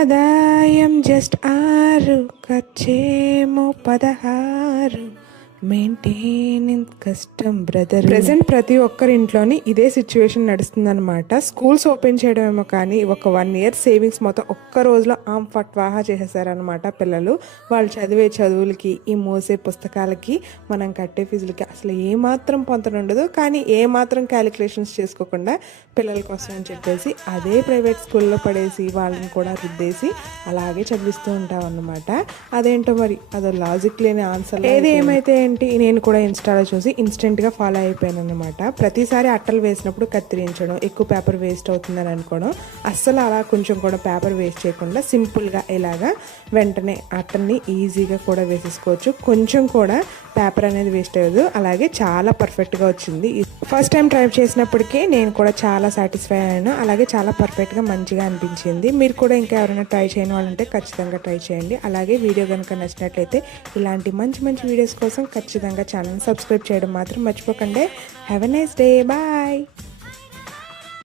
ఆదాయం just 6, ఖర్చేమో 16, maintaining కష్టం brother. Present ప్రతి ఒక్కరి ఇంట్లోని ఇదే సిచ్యువేషన్ నడుస్తుందన్నమాట. స్కూల్స్ ఓపెన్ చేయడమేమో కానీ ఒక 1 year సేవింగ్స్ మొత్తం ఒక్క రోజులో ఫట్వాహా చేసేసారనమాట పిల్లలు. వాళ్ళు చదివే చదువులకి, ఈ మోసే పుస్తకాలకి, మనం కట్టే ఫీజులకి అసలు ఏమాత్రం పొంతనుండదు. కానీ ఏమాత్రం క్యాలిక్యులేషన్స్ చేసుకోకుండా పిల్లల కోసం అని చెప్పేసి అదే ప్రైవేట్ స్కూల్లో పడేసి వాళ్ళని కూడా రుద్దేసి అలాగే చదివిస్తూ ఉంటాం అన్నమాట. అదేంటో మరి అదో లాజిక్ లేని ఆన్సర్. ఏది ఏమైతే నేను కూడా ఇన్స్టాలో చూసి ఇన్స్టెంట్గా ఫాలో అయిపోయాను అనమాట. ప్రతిసారి అట్టలు వేసినప్పుడు కత్తిరించడం, ఎక్కువ పేపర్ వేస్ట్ అవుతుందని అనుకోవడం, అస్సలు అలా కొంచెం కూడా పేపర్ వేస్ట్ చేయకుండా సింపుల్గా ఇలాగా వెంటనే అట్టల్ని ఈజీగా కూడా వేసేసుకోవచ్చు. కొంచెం కూడా పేపర్ అనేది వేస్ట్ అవ్వదు. అలాగే చాలా పర్ఫెక్ట్గా వచ్చింది. ఫస్ట్ టైం ట్రై చేసినప్పటికీ నేను కూడా చాలా సాటిస్ఫై అయ్యాను. అలాగే చాలా పర్ఫెక్ట్గా మంచిగా అనిపించింది. మీరు కూడా ఇంకా ఎవరైనా ట్రై చేయని వాళ్ళంటే ఖచ్చితంగా ట్రై చేయండి. అలాగే వీడియో కనుక నచ్చినట్లయితే ఇలాంటి మంచి మంచి వీడియోస్ కోసం ఖచ్చితంగా ఛానల్ సబ్స్క్రైబ్ చేయడం మాత్రం మర్చిపోకండి. Have a nice day. Bye.